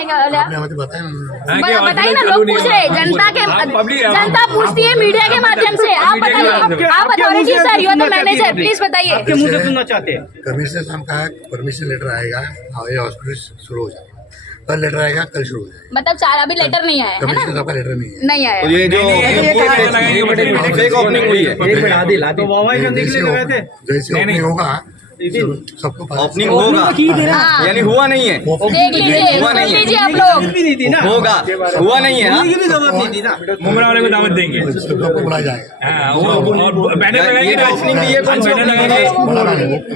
बताने का वाला बताया बताइए ना, लोग पूछ रहे, जनता पूछती है मीडिया के माध्यम से। आप बताइए, आप authority sir, you are the manager, please बताइए। आपके मुंह से सुनना चाहते हैं। कमिश्नर साहब का परमिशन लेटर आएगा और ये हॉस्पिटल शुरू हो जाएगा। कल लेटर आएगा, कल शुरू हो जाएगा। मतलब अभी लेटर नहीं आया है कमिश्नर ना? साहब का लेटर नहीं है। नहीं आया। ये जो फेक ओपनिंग हुई है, तो वाहवाही करने के लिए गए थे। जैसे ओपनिंग होगा सबको पता ओपनिंग होगा हाँ। यानी हुआ नहीं है, देख लीजिए, हुआ सुन नहीं है। लीजिए आप लोग। भी नहीं थी ना, होगा, हुआ नहीं है। हाँ? की भी जवाब नहीं दी ना। मुमरा वाले को दावत देंगे। सबको बुलाया जाएगा। हाँ, और बैनर ये लगाएंगे जो ओपनिंग दी है, कौन सी ओपनिंग दी है?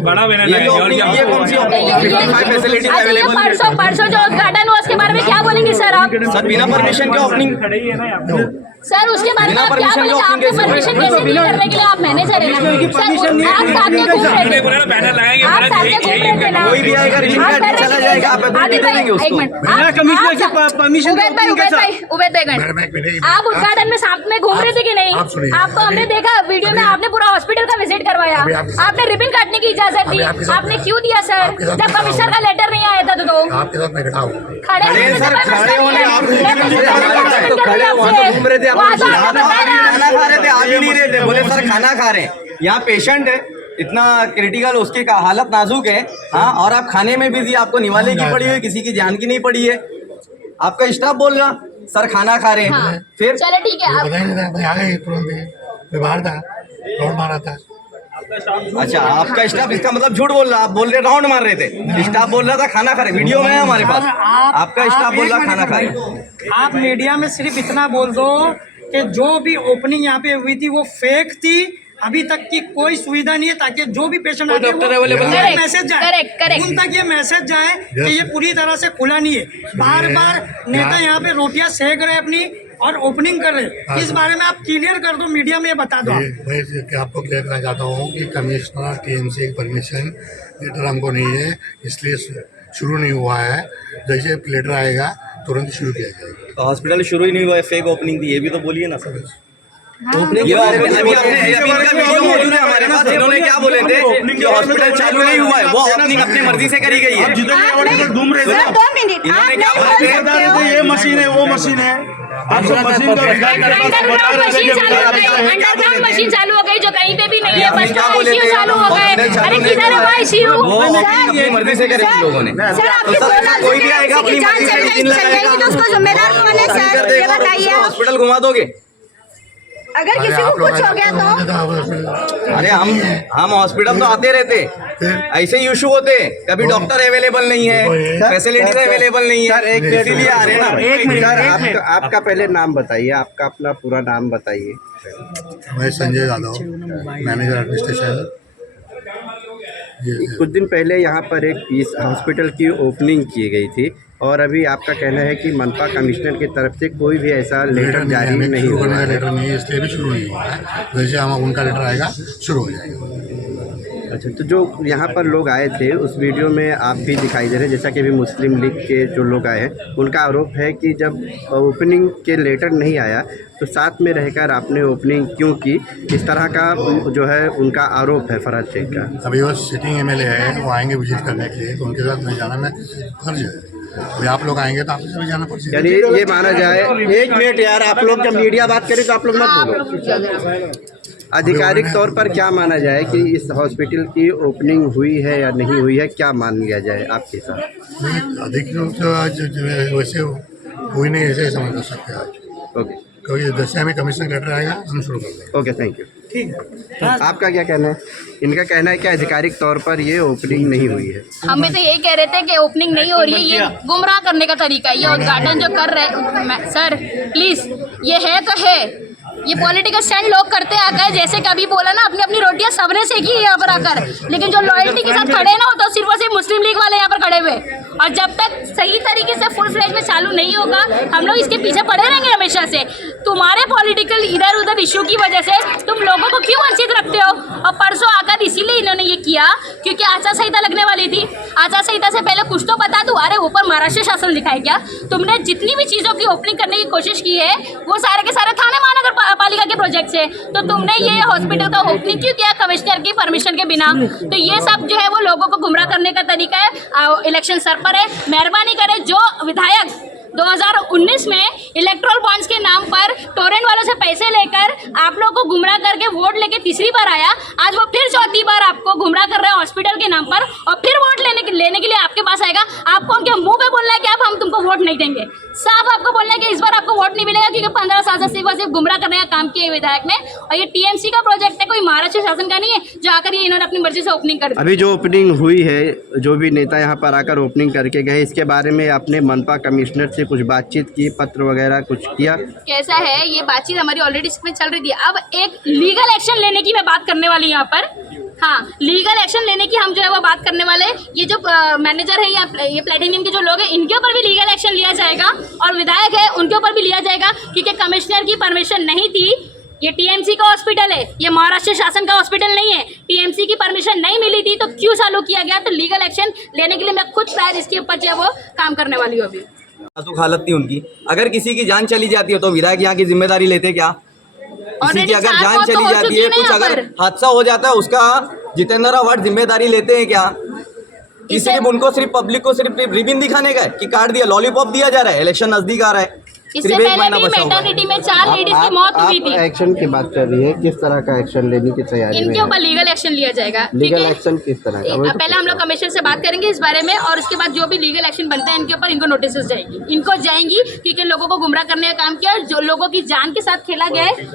बड़ा बैनर ये जो लगाएंगे। और ओपनिंग दी है, कौन सी ओपनिंग? 55 फैसिलिटीज अच्छा, ये अवेलेबल। परसों जो उद्घाटन हुआ उसके बारे में क्या बोलेंगे सर आप? सर बिना परमिशन के ओपनिंग, सर उसके बारे में बिना आप क्या permission बोलेंगे? के आपने opening परमिशन कैसे कैसे दी करने के लिए? आप मैनेजर है ना सर, आप साथ में घूम रहे थे, बैनर लगाएंगे। आप साथ में घूम रहे थे ना। कोई भी आएगा, रिलीज आप करके कर रहे चला थे। जाएगा, आप approve आदित्य दे देंगे भाई, उसको। एक मिनट, बिना कमिश्नर के परमिशन उबैद भाई, मैडम, एक मिनट। आप उद्घाटन में साथ में घूम रहे थे कि नहीं? आप सुनिए। आपको हमने देखा वीडियो में, आपने पूरा हॉस्पिटल का विजिट करवाया, अभी आपके साथ- आपने रिबन काटने की इजाजत दी, अभी आपके साथ- आपने क्यों दिया सर? आपके साथ जब खड़ा कमिश्नर का हूँ। लेटर नहीं आया था तो आपके साथ मैं खड़ा हूँ। खड़े खड़े होने से सर, कोई खड़े होने आप मसला नहीं है। तो खड़े वहाँ तो घूम रहे थे, आप वहाँ तो यहाँ तो आपने बताया खाना खा रहे थे, आ भी नहीं रहे थे, बोले सर खाना खा रहे हैं। यहाँ पेशेंट है, इतना क्रिटिकल, उसकी हालत नाजुक है। हाँ, और आप खाने में बिजी, आपको निवाले की पड़ी हुई, किसी की जान की नहीं पड़ी है। आपका स्टाफ बोल रहा सर खाना खा रहे हैं। हाँ। फिर चलो ठीक है, आप बताया नहीं था, मैं आ गई तुरंत ही। मैं बाहर था, राउंड मारा था। अच्छा, आपका स्टाफ, इसका मतलब झूठ बोल रहा, आप बोल रहे राउंड मार रहे थे, स्टाफ बोल रहा था खाना खा रहे। वीडियो में है हमारे पास, आपका स्टाफ बोल रहा खाना खा रहे। आप मीडिया में सिर्फ इतना बोल दो कि जो भी ओपनिंग यहाँ पे हुई थी वो फेक थी, अभी तक की कोई सुविधा नहीं है, ताकि जो भी पेशेंट आते हैं Correct, मैसेज जाए, correct. उन तक ये मैसेज जाए कि ये पूरी तरह से खुला नहीं है। बार बार नेता यहाँ पे रोटियां सेक रहे अपनी और ओपनिंग कर रहे। इस बारे में आप क्लियर कर दो, मीडिया में ये बता दो। मैं आपको क्लियर करना चाहता हूँ कि कमिश्नर टीएमसी की परमिशन लेटर हमको नहीं है, इसलिए शुरू नहीं हुआ है। जैसे लेटर आएगा तुरंत शुरू किया जाएगा। तो हॉस्पिटल शुरू ही नहीं हुआ है, फेक ओपनिंग थी, ये भी तो बोलिए ना सर। हाँ। ये अभी इनका वीडियो मौजूद है हमारे पास। इन्होंने क्या बोले थे कि हॉस्पिटल चालू नहीं हुआ है, वो ओपनिंग अपनी मर्जी से करी गई है। घूम रहे थे। सर 2 मिनट, इन्होंने आप क्या नहीं बोले बोल थे? सकते हो। ये मशीन है, वो मशीन है। आप सब मशीन का विस्तार करके बता अंडरग्राउंड रहे थे मशीन कि चालू हो गई, अंडरग्राउंड मशीन चालू हो गई जो कहीं पे भी नहीं है, बस क्या का बोले ICU थे? चालू हो गए। अरे किधर है वो ICU? वो ओपनिंग अपनी मर्जी से करी लोगों ने। सर आपकी तो सर, कोई भी आएगा अपनी मर्जी से दिन लगाएगा, तो उसको जिम्मेदार कौन है सर? ये बताइए। हॉस्पिटल घुमा दोगे? अगर किसी को कुछ हो गया तो अरे हम हॉस्पिटल तो आते रहते, ऐसे ही इशू होते, कभी डॉक्टर अवेलेबल नहीं है, फैसिलिटीज अवेलेबल नहीं है, इसीलिए आ रहे हैं ना। एक मिनट सर, आपका पहले नाम बताइए, आपका अपना पूरा नाम बताइए। मैं संजय यादव, मैनेजर एडमिनिस्ट्रेशन। कुछ दिन पहले यहाँ पर एक इस हॉस्पिटल की ओपनिंग की गई थी और अभी आपका कहना है कि मनपा कमिश्नर की तरफ से कोई भी ऐसा लेटर जारी नहीं शुरू हुआ करने का है। लेटर नहीं है, इसलिए भी शुरू नहीं हुआ है। जैसे हम उनका लेटर आएगा शुरू हो जाएगा। अच्छा, तो जो यहाँ पर लोग आए थे उस वीडियो में आप भी दिखाई दे रहे हैं, जैसा कि अभी मुस्लिम लीग के जो लोग आए हैं उनका आरोप है कि जब ओपनिंग के लेटर नहीं आया तो साथ में रहकर आपने ओपनिंग क्यों की, इस तरह का जो है उनका आरोप है फरहाद शेख का। अभी वो सिटिंग एमएलए है, वो आएंगे विजिट करने के लिए, तो उनके साथ मैं जाना मैं फर्ज है। अभी आप लोग आएंगे तो आपके साथ भी जाना फर्ज है। यानी ये माना जाए, एक मिनट यार, आप लोग जब मीडिया बात करें तो आप लोग मत बोलो। आधिकारिक तौर पर क्या माना जाए कि इस हॉस्पिटल की ओपनिंग हुई है या नहीं हुई है, क्या मान लिया जाए आपके साथ? अधिक रूप से आज वैसे हुई नहीं, ऐसे समझ सकते हैं आज, ओके क्योंकि जैसे हमें कमीशन लेटर आएगा हम शुरू कर देंगे। Okay, thank you. ठीक है, आपका क्या कहना है? इनका कहना है कि आधिकारिक तौर पर ये ओपनिंग नहीं हुई है। हम भी तो यही कह रहे थे कि ओपनिंग नहीं हो रही है, ये गुमराह करने का तरीका है। ये उद्घाटन जो कर रहे सर, प्लीज ये है तो है, ये पॉलिटिकल स्टैंड लोग करते आकर, जैसे कभी बोला ना अपनी अपनी रोटियां सबने सेकी है यहाँ पर आकर, लेकिन जो लॉयल्टी के साथ खड़े ना, तो सिर्फ और सिर्फ मुस्लिम लीग वाले यहाँ पर खड़े हुए। और जब तक सही तरीके से फुल फ्लेज में चालू नहीं होगा, हम लोग इसके पीछे पड़े रहेंगे हमेशा से। तुम्हारे पॉलिटिकल इधर उधर इशू की वजह से तुम लोगों को क्यों वंचित रखते हो? और परसों आकर इसीलिए इन्होंने ये किया क्योंकि आचार संहिता लगने वाली थी। आचार संहिता से पहले कुछ तो बता दूं, अरे ऊपर महाराष्ट्र शासन लिखा है क्या? तुमने जितनी भी चीज़ों की ओपनिंग करने की कोशिश की है वो सारे के सारे थाने महानगर पालिका के प्रोजेक्ट से, तो तुमने ये हॉस्पिटल का ओपनिंग क्यों किया कमिश्नर की परमिशन के बिना? तो ये सब जो है वो लोगों को गुमराह करने का तरीका है। इलेक्शन सर पर है, मेहरबानी करें जो विधायक 2019 में इलेक्ट्रल बॉन्ड्स के नाम पर टोरेंट वालों से पैसे लेकर आप लोगों को गुमराह करके वोट लेके तीसरी बार आया, आज वो फिर चौथी बार आपको गुमराह कर रहा है हॉस्पिटल के नाम पर, और फिर वोट लेने के लिए आपके पास आएगा। आपको उनके मुंह पे बोलना है कि अब हम तुमको वोट नहीं देंगे, साफ आपको बोलना है कि इस बार आपको वोट नहीं मिलेगा, क्योंकि 15 साल से सिर्फ गुमराह करने का काम किया विधायक ने। और ये टीएमसी का प्रोजेक्ट है, कोई महाराष्ट्र शासन का नहीं है जो आकर ये इन्होंने अपनी मर्जी से ओपनिंग कर दी। अभी जो ओपनिंग हुई है, जो भी नेता यहाँ पर आकर ओपनिंग करके गए, इसके बारे में आपने मनपा कमिश्नर से कुछ बातचीत की, पत्र वगैरह कुछ किया? कैसा है, ये बातचीत हमारी ऑलरेडी इसमें चल रही थी। अब एक लीगल एक्शन लेने की मैं बात करने वाली यहाँ पर, हाँ लीगल एक्शन लेने की हम जो है वो बात करने वाले। ये जो मैनेजर है या ये प्लेटिनियम के जो लोग हैं, इनके ऊपर भी लीगल एक्शन लिया जाएगा, और विधायक है उनके ऊपर भी लिया जाएगा, क्योंकि कमिश्नर की परमिशन नहीं थी। ये टीएमसी का हॉस्पिटल है, ये महाराष्ट्र शासन का हॉस्पिटल नहीं है। टीएमसी की परमिशन नहीं मिली थी तो क्यों चालू किया गया? तो लीगल एक्शन लेने के लिए मैं खुद शायद इसके ऊपर जो है वो काम करने वाली हूँ। अभी नाजुक हालत थी उनकी, अगर किसी की जान चली जाती है तो विधायक यहाँ की जिम्मेदारी लेते क्या? किसी की अगर जान चली जाती है, कुछ अगर हादसा हो जाता है, उसका जितेंद्र अवार्ड जिम्मेदारी लेते हैं क्या? सिर्फ उनको सिर्फ पब्लिक को सिर्फ रिबिन दिखाने का है कि कार्ड दिया, लॉलीपॉप दिया जा रहा है, इलेक्शन नजदीक आ रहा है। इससे पहले भी मैटरनिटी में 4 लेडीज की मौत हुई थी। एक्शन की बात कर रही है, किस तरह का एक्शन लेने की तैयारी में? इनके ऊपर लीगल एक्शन लिया जाएगा। लीगल एक्शन किस तरह का? पहले हम लोग कमिश्नर से बात करेंगे इस बारे में, और उसके बाद जो भी लीगल एक्शन बनता है इनके ऊपर इनको नोटिस जाएंगी, क्योंकि लोगों को गुमराह करने का काम किया, जो लोगों की जान के साथ खेला गया है।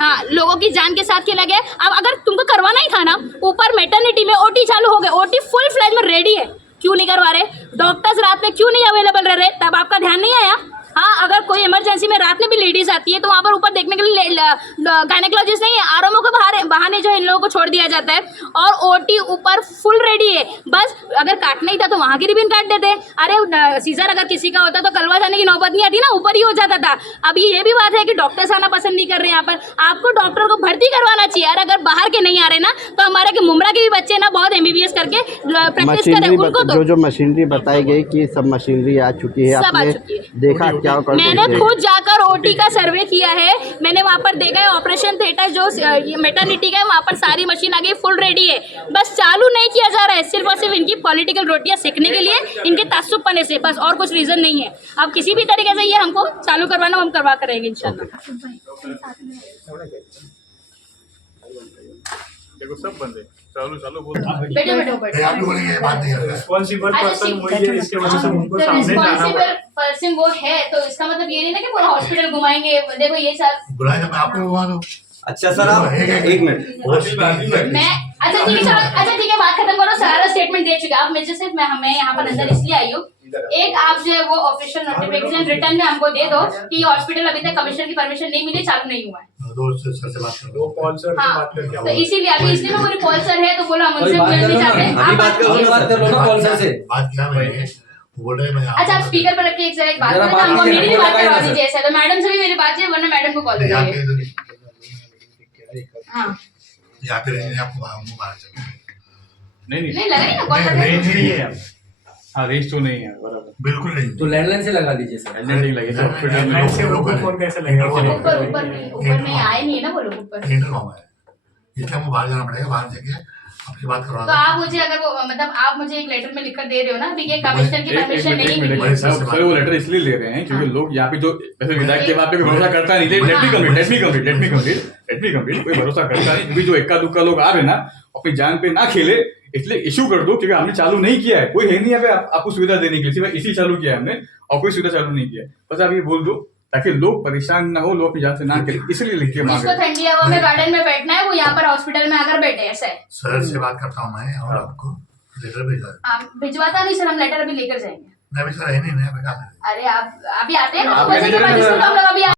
हाँ, लोगों की जान के साथ खेला गया है। अब अगर तुमको करवाना ही था ना, ऊपर मैटरनिटी में ओटी चालू हो गए, ओटी फुल फ्लैज में रेडी है, क्यों नहीं करवा रहे? डॉक्टर्स रात में क्यों नहीं अवेलेबल रह रहे? तब आपका ध्यान नहीं आया? हाँ, अगर कोई इमरजेंसी में रात में भी लेडीज आती है तो वहाँ पर ऊपर देखने के लिए गायनेकोलॉजिस्ट नहीं है, आरएमओ को बहाने जो इन लोगों को छोड़ दिया जाता है, और ओटी ऊपर फुल रेडी है। बस अगर काटना ही था तो वहाँ की रिबिन काट देते। अरे सीजर अगर किसी का होता तो कलवा जाने की नौबत नहीं आती ना, ऊपर ही हो जाता था। अभी ये भी बात है कि डॉक्टर्स आना पसंद नहीं कर रहे यहाँ पर। आपको डॉक्टर को भर्ती करवाना चाहिए, और अगर बाहर के नहीं आ रहे ना तो हमारे के मुमरा के भी बच्चे ना बहुत MBBS करके प्रैक्टिस कर रहे हैं, उनको तो जो मशीनरी बताई गई कि सब मशीनरी आ चुकी है, सब आ आपने चुकी है। देखा क्या? मैंने खुद जाकर ओटी का सर्वे किया है, मैंने वहाँ पर देखा है ऑपरेशन थिएटर जो मैटरनिटी का है, वहाँ पर सारी मशीन आ गई, फुल रेडी है। बस चालू नहीं किया जा रहा है, सिर्फ और सिर्फ इनकी पॉलिटिकल रोटियां सेकने के लिए, इनके तासुब पने से, बस और कुछ रीजन नहीं है। अब किसी भी तरीके से ये हमको चालू करवाना, हम करवा कर रहेंगे इंशाल्लाह। देखो सब बंद है, चालू बोल। आप लोगों ने ये बात नहीं रखा। रिस्पॉन्सिबल पर्सन वही है, इसके वजह से उनको सामने जाना रिस्पॉन्सिबल पर्सन वो है, तो इसका मतलब ये नहीं ना कि पूरा हॉस्पिटल घुमाएंगे। देखो ये सब बुलाए तो मैं आपको घुमा दूँ। अच्छा सर, आप एक मिनट, मैं अच्छा ठीक है सर, अच्छा ठीक है, बात खत्म करो। सारा स्टेटमेंट दे चुके आप मेरे से, मैं यहाँ पर अंदर इसलिए आई हूँ, एक आप जो है वो ऑफिशियल नोटिफिकेशन रिटर्न में हमको दे दो कि हॉस्पिटल अभी तक कमिश्नर की परमिशन नहीं मिली, चालू नहीं हुआ है। सर से बात करो, पॉल सर से हाँ, बात करके तो इसीलिए अभी इसलिए मैं बोली पॉल सर है तो बोला हम उनसे मिलने चाहते हैं। आप बात कर लो ना पॉल सर से। बात किया मैंने, बोल रहे मैं अच्छा, आप स्पीकर पर रख के एक बात करें, हमको मेरी भी बात करवा दीजिए ऐसा, तो मैडम से भी मेरी बात है, वरना मैडम को कॉल करिए। हाँ यहाँ पे आपको मारा चलो। नहीं नहीं लगा नहीं ना कॉल कर रेंज नहीं है। हाँ, रेंज तो नहीं है बराबर, बिल्कुल नहीं। तो लैंडलाइन से लगा दीजिए सर। नहीं लगे तो हॉस्पिटल में लाइन से ऊपर फोन कैसे लगेगा? ऊपर नहीं आए नहीं है ना, बोलो ऊपर। इंटरकॉम है, इसलिए हमको बाहर जाना पड़ेगा, बाहर जाके आपकी बात करवा तो आप मुझे अगर वो मतलब आप मुझे एक लेटर में लिखकर दे रहे हो ना, अभी कमिश्नर की परमिशन नहीं मिली। सर वो लेटर इसलिए ले रहे हैं क्योंकि लोग यहाँ पे जो वैसे विधायक के बात पे भरोसा करता नहीं थे। लेट मी कंप्लीट कोई भरोसा करता नहीं, क्योंकि जो इक्का दुक्का लोग आ रहे ना, अपनी जान पे ना खेले, इसलिए इशू कर दो, क्योंकि हमने चालू नहीं किया है, कोई है नहीं है आपको सुविधा देने के लिए, सिर्फ इसी चालू किया है हमने, और कोई सुविधा चालू नहीं किया है। बस आप ये बोल दो ताकि लोग परेशान ना हो, लोग अपनी जान से ना खेले, इसलिए लिख के मांगे। जिसको ठंडी हवा में गार्डन में बैठना है वो यहाँ पर हॉस्पिटल में आकर बैठे, ऐसा है। सर से बात करता हूँ मैं, और आपको लेटर भेजा। आप भिजवाता नहीं सर, हम लेटर अभी लेकर जाएंगे। मैं भी सर है नहीं, मैं कहा। अरे आप अभी आते हैं ना, तो बजे के बाद इसको हम लोग अभी